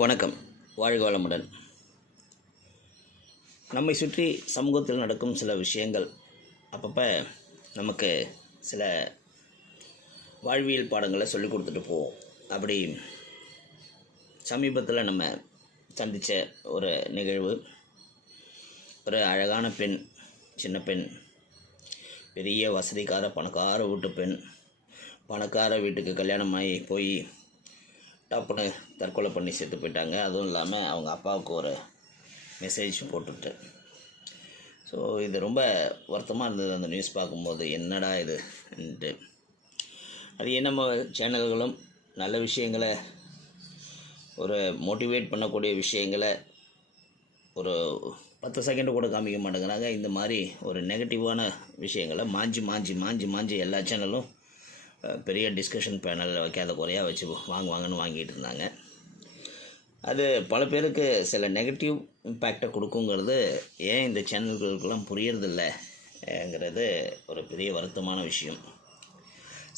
வணக்கம். வாழ்க வளமுடன். நம்மை சுற்றி சமூகத்தில் நடக்கும் சில விஷயங்கள் அப்பப்போ நமக்கு சில வாழ்வியல் பாடங்களை சொல்லி கொடுத்துட்டு போவோம். அப்படி சமீபத்தில் நம்ம சந்தித்த ஒரு நிகழ்வு, ஒரு அழகான பெண், சின்ன பெண், பெரிய வசதிக்கார பணக்கார வீட்டு பெண், பணக்கார வீட்டுக்கு கல்யாணமாகி போய் டப்புன்னு தற்கொலை பண்ணி செத்து போயிட்டாங்க. அதுவும் இல்லாமல் அவங்க அப்பாவுக்கு ஒரு மெசேஜ் போட்டுவிட்டு. ஸோ இது ரொம்ப வருத்தமாக இருந்தது அந்த நியூஸ் பார்க்கும்போது. என்னடா இதுன்ட்டு. அது நம்ம சேனல்களும் நல்ல விஷயங்களை, ஒரு மோட்டிவேட் பண்ணக்கூடிய விஷயங்களை ஒரு 10 செகண்டு கூட காமிக்க மாட்டேங்கிறாங்க. இந்த மாதிரி ஒரு நெகட்டிவான விஷயங்களை மாஞ்சி எல்லா சேனலும் பெரிய டிஸ்கஷன் பேனலில் வைக்காத குறையாக வச்சு வாங்கன்னு வாங்கிட்டு இருந்தாங்க. அது பல பேருக்கு சில நெகட்டிவ் இம்பேக்டை கொடுக்குங்கிறது ஏன் இந்த சேனல்களுக்கெல்லாம் புரியறதில்லைங்கிறது ஒரு பெரிய வருத்தமான விஷயம்.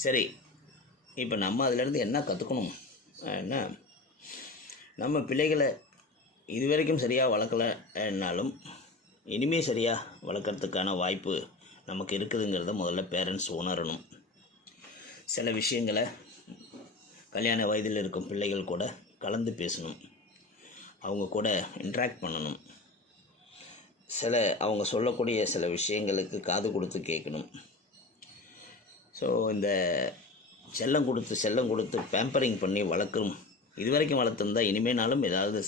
சரி, இப்போ நம்ம அதிலேருந்து என்ன கற்றுக்கணும்? என்ன, நம்ம பிள்ளைகளை இதுவரைக்கும் சரியாக வளர்க்கலைன்னாலும் இனிமேல் சரியாக வளர்க்குறதுக்கான வாய்ப்பு நமக்கு இருக்குதுங்கிறத முதல்ல பேரண்ட்ஸ் உணரணும். சில விஷயங்களை கல்யாண வயதில் இருக்கும் பிள்ளைகள் கூட கலந்து பேசணும், அவங்க கூட இன்ட்ராக்ட் பண்ணணும், அவங்க சொல்லக்கூடிய சில விஷயங்களுக்கு காது கொடுத்து கேட்கணும். ஸோ இந்த செல்லம் கொடுத்து பேம்பரிங் பண்ணி வளர்க்கணும். இது வரைக்கும் வளர்த்துருந்தா இனிமேனாலும் ஏதாவது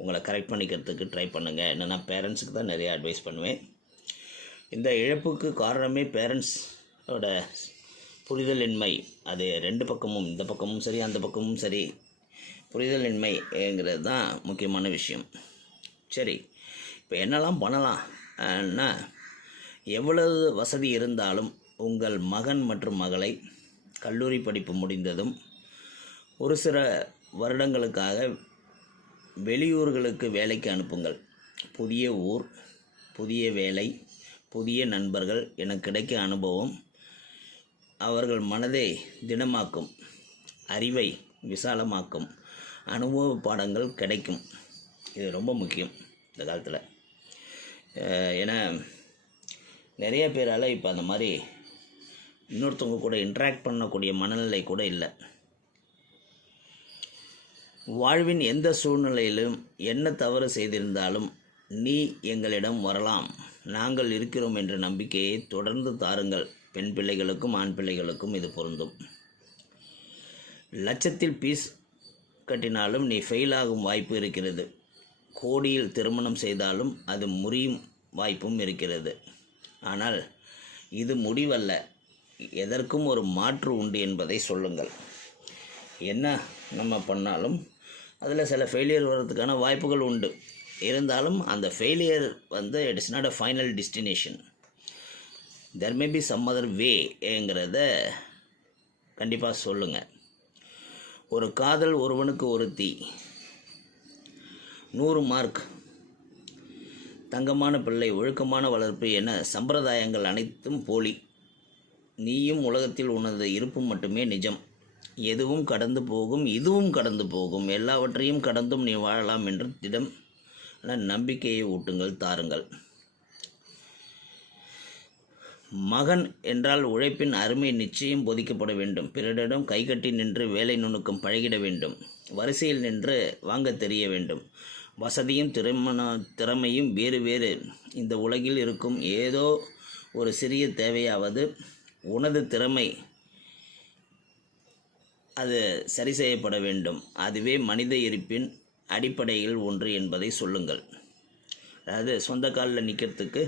உங்களை கரெக்ட் பண்ணிக்கிறதுக்கு ட்ரை பண்ணுங்கள். என்னென்னா பேரண்ட்ஸுக்கு தான் நிறைய அட்வைஸ் பண்ணுவேன். இந்த இழப்புக்கு காரணமே பேரண்ட்ஸோட புரிதலின்மை. அது ரெண்டு பக்கமும், இந்த பக்கமும் சரி அந்த பக்கமும் சரி, புரிதலின்மைங்கிறது தான் முக்கியமான விஷயம். சரி, இப்போ என்னெல்லாம் பண்ணலாம்னா, எவ்வளவு வசதி இருந்தாலும் உங்கள் மகன் மற்றும் மகளை கல்லூரி படிப்பு முடிந்ததும் ஒரு சில வருடங்களுக்காக வெளியூர்களுக்கு வேலைக்கு அனுப்புங்கள். புதிய ஊர், புதிய வேலை, புதிய நண்பர்கள் என கிடைக்க அனுபவம் அவர்கள் மனதை திடமாக்கும், அறிவை விசாலமாக்கும், அனுபவ பாடங்கள் கிடைக்கும். இது ரொம்ப முக்கியம் இந்த காலத்தில். ஏன்னா நிறைய பேரால் இப்போ அந்த மாதிரி இன்னொருத்தவங்க கூட இன்ட்ராக்ட் பண்ணக்கூடிய மனநிலை கூட இல்லை. வாழ்வின் எந்த சூழ்நிலையிலும் என்ன தவறு செய்திருந்தாலும் நீ எங்களிடம் வரலாம், நாங்கள் இருக்கிறோம் என்ற நம்பிக்கையை தொடர்ந்து தாருங்கள். பெண் பிள்ளைகளுக்கும் ஆண் பிள்ளைகளுக்கும் இது பொருந்தும். லட்சத்தில் பீஸ் கட்டினாலும் நீ ஃபெயில் ஆகும் வாய்ப்பு இருக்கிறது. கோடியில் திருமணம் செய்தாலும் அது முறியும் வாய்ப்பும் இருக்கிறது. ஆனால் இது முடிவல்ல, எதற்கும் ஒரு மாற்று உண்டு என்பதை சொல்லுங்கள். என்ன நம்ம பண்ணாலும் அதில் சில ஃபெயிலியர் வர்றதுக்கான வாய்ப்புகள் உண்டு. இருந்தாலும் அந்த failure it is not a final destination. There may be some other வேங்கிறத கண்டிப்பாக சொல்லுங்கள். ஒரு காதல் ஒருவனுக்கு ஒருத்தி, 100 மார்க், தங்கமான பிள்ளை, ஒழுக்கமான வளர்ப்பு என சம்பிரதாயங்கள் அனைத்தும் போலி. நீயும் உலகத்தில் உனது இருப்பு மட்டுமே நிஜம். எதுவும் கடந்து போகும், இதுவும் கடந்து போகும், எல்லாவற்றையும் கடந்தும் நீ வாழலாம் என்று திடம் நம்பிக்கையை ஊட்டுங்கள், தாருங்கள். மகன் என்றால் உழைப்பின் அருமை நிச்சயம் போதிக்கப்பட வேண்டும். பிறரிடம் கைகட்டி நின்று வேலை நுணுக்கம் பழகிட வேண்டும். வரிசையில் நின்று வாங்க தெரிய வேண்டும். வசதியும் திறமையும் வேறு வேறு. இந்த உலகில் இருக்கும் ஏதோ ஒரு சிறிய தேவையாவது உனது திறமை அது சரி செய்யப்பட வேண்டும். அதுவே மனித இருப்பின் அடிப்படையில் ஒன்று என்பதை சொல்லுங்கள். அதாவது சொந்த காலில் நிற்கிறதுக்கு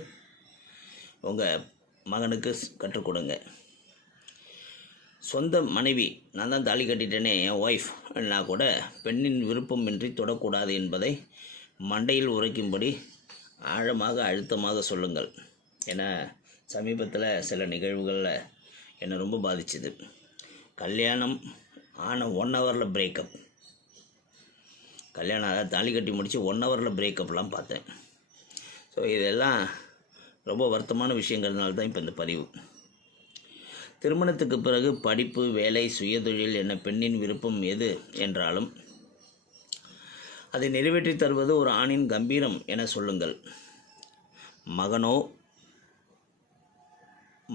உங்கள் மகனுக்கு கற்றுக் கொடுங்க. சொந்த மனைவி, நான் தான் தாலி கட்டிட்டேனே என் ஒய்ஃப்னா கூட பெண்ணின் விருப்பமின்றி தொடக்கூடாது என்பதை மண்டையில் உரைக்கும்படி ஆழமாக அழுத்தமாக சொல்லுங்கள். ஏன்னா சமீபத்தில் சில நிகழ்வுகளில் என்னை ரொம்ப பாதிச்சுது. கல்யாணம் ஆன 1 ஹவரில் பிரேக்கப். கல்யாணம் தாலி கட்டி முடித்து 1 ஹவரில் பிரேக்கப்லாம் பார்த்தேன். ஸோ இதெல்லாம் ரொம்ப வருத்தமான விஷயங்கிறதுனால தான் இப்போ இந்த பதிவு. திருமணத்துக்கு பிறகு படிப்பு, வேலை, சுயதொழில் என பெண்ணின் விருப்பம் எது என்றாலும் அதை நிறைவேற்றி தருவது ஒரு ஆணின் கம்பீரம் என சொல்லுங்கள். மகனோ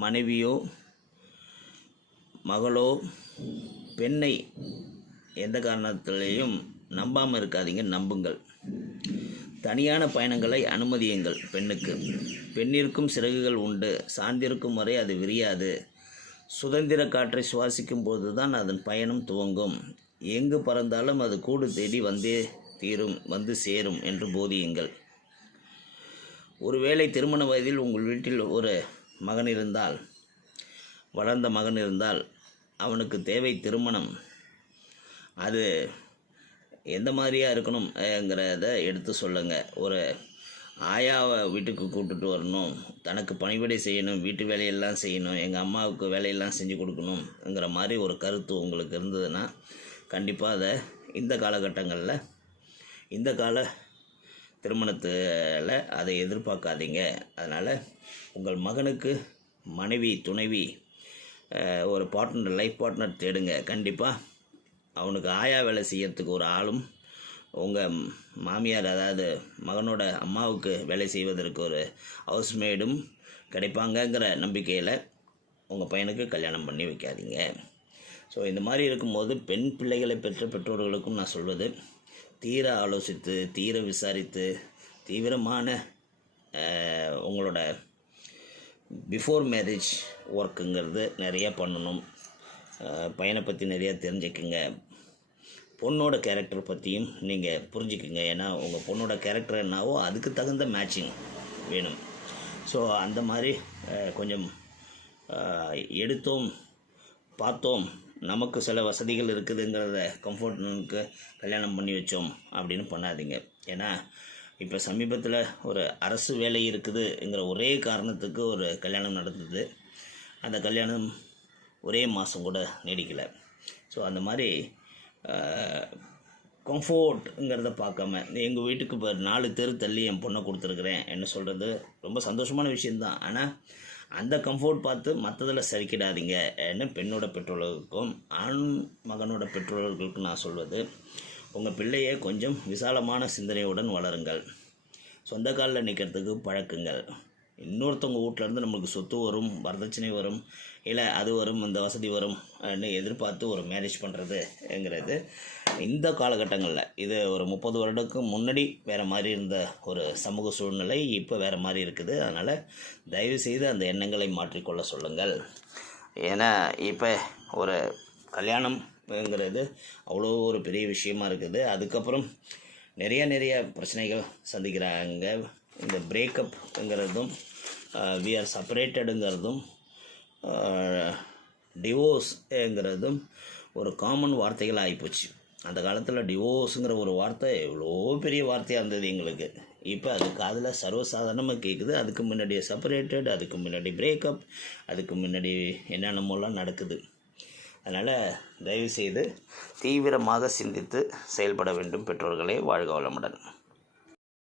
மனைவியோ மகளோ பெண்ணை எந்த காரணத்திலையும் நம்பாமல் இருக்காதீங்க, நம்புங்கள். தனியான பயணங்களை அனுமதியுங்கள். பெண்ணிற்கும் சிறகுகள் உண்டு, சார்ந்திருக்கும் வரை அது விரியாது. சுதந்திர காற்றை சுவாசிக்கும் போது தான் அதன் பயணம் துவங்கும். எங்கு பறந்தாலும் அது கூடு தேடி வந்து சேரும் என்று போதியுங்கள். ஒருவேளை திருமண வயதில் உங்கள் வீட்டில் ஒரு மகன் இருந்தால், வளர்ந்த மகன் இருந்தால், அவனுக்கு தேவை திருமணம். அது எந்த மாதிரியாக இருக்கணும்ங்கிறத எடுத்து சொல்லுங்கள். ஒரு ஆயாவை வீட்டுக்கு கூப்பிட்டுட்டு வரணும், தனக்கு பணிவிடை செய்யணும், வீட்டு வேலையெல்லாம் செய்யணும், எங்கள் அம்மாவுக்கு வேலையெல்லாம் செஞ்சு கொடுக்கணுங்கிற மாதிரி ஒரு கருத்து உங்களுக்கு இருந்ததுன்னா கண்டிப்பாக அதை இந்த காலகட்டங்களில், இந்த கால திருமணத்தில் அதை எதிர்பார்க்காதீங்க. அதனால் உங்கள் மகனுக்கு மனைவி, துணைவி, ஒரு பார்ட்னர், லைஃப் பார்ட்னர் தேடுங்க. கண்டிப்பாக அவனுக்கு ஆயா வேலை செய்யறதுக்கு ஒரு ஆளும், உங்கள் மாமியார் அதாவது மகனோட அம்மாவுக்கு வேலை செய்வதற்கு ஒரு ஹவுஸ்மேடும் கிடைப்பாங்கங்கிற நம்பிக்கையில் உங்கள் பையனுக்கு கல்யாணம் பண்ணி வைக்காதீங்க. ஸோ இந்த மாதிரி இருக்கும்போது பெண் பிள்ளைகளை பெற்ற பெற்றோர்களுக்கும் நான் சொல்வது, தீர ஆலோசித்து, தீர விசாரித்து, தீவிரமான உங்களோட பிஃபோர் மேரேஜ் ஒர்க்குங்கிறது நிறையா பண்ணணும். பையனை பற்றி நிறையா தெரிஞ்சுக்குங்க. பொண்ணோட கேரக்டர் பற்றியும் நீங்கள் புரிஞ்சுக்குங்க. ஏன்னா உங்கள் பொண்ணோட கேரக்டர் என்னவோ அதுக்கு தகுந்த மேட்சிங் வேணும். ஸோ அந்த மாதிரி கொஞ்சம் எடுத்தோம் பார்த்தோம், நமக்கு சில வசதிகள் இருக்குதுங்கிறத கம்ஃபர்ட்னுக்கு கல்யாணம் பண்ணி வச்சோம் அப்படின்னு பண்ணாதீங்க. ஏன்னா இப்போ சமீபத்தில் ஒரு அரசு வேலை இருக்குதுங்கிற ஒரே காரணத்துக்கு ஒரு கல்யாணம் நடந்தது. அந்த கல்யாணம் ஒரே மாதம் கூட நீடிக்கலை. ஸோ அந்த மாதிரி கம்ஃபோர்ட்டுங்கிறத பார்க்காம, எங்கள் வீட்டுக்கு இப்போ 4 தெரு தள்ளி என் பொண்ணை கொடுத்துருக்குறேன் என்ன சொல்கிறது ரொம்ப சந்தோஷமான விஷயந்தான். ஆனால் அந்த கம்ஃபோர்ட் பார்த்து மற்றதில் சரிக்கிடாதீங்க என்ன பெண்ணோட பெற்றோர்களுக்கும் ஆண் மகனோட பெற்றோர்களுக்கும் நான் சொல்வது, உங்கள் பிள்ளையை கொஞ்சம் விசாலமான சிந்தனையுடன் வளருங்கள். சொந்த காலில் நிற்கிறதுக்கு பழக்குங்கள். இன்னொருத்தவங்க வீட்டிலேருந்து நம்மளுக்கு சொத்து வரும், வரதட்சணை வரும், இல்லை அது வரும், இந்த வசதி வரும் எதிர்பார்த்து ஒரு மேரேஜ் பண்ணுறதுங்கிறது இந்த காலகட்டங்களில், இது ஒரு 30 வருடத்துக்கு முன்னாடி வேறு மாதிரி இருந்த ஒரு சமூக சூழ்நிலை இப்போ வேறு மாதிரி இருக்குது. அதனால் தயவுசெய்து அந்த எண்ணங்களை மாற்றிக்கொள்ள சொல்லுங்கள். ஏன்னா இப்போ ஒரு கல்யாணம்ங்கிறது அவ்வளோ ஒரு பெரிய விஷயமா இருக்குது. அதுக்கப்புறம் நிறைய பிரச்சனைகள் சந்திக்கிறாங்க. இந்த பிரேக்கப்ங்கிறதும் வி ஆர் செப்பரேட்டடுங்கிறதும் டிவோர்ஸ்ங்கிறதும் ஒரு காமன் வார்த்தைகள் ஆகிப்போச்சு. அந்த காலத்தில் டிவோர்ஸுங்கிற ஒரு வார்த்தை எவ்வளோ பெரிய வார்த்தையாக இருந்தது எங்களுக்கு. இப்போ அது காதில் சர்வசாதாரணமாக கேட்குது. அதுக்கு முன்னாடி செப்பரேட்டட், அதுக்கு முன்னாடி பிரேக்கப், அதுக்கு முன்னாடி என்னென்னமோலாம் நடக்குது. அதனால் தயவுசெய்து தீவிரமாக சிந்தித்து செயல்பட வேண்டும் பெற்றோர்களே. வாழ்க வளமுடன்.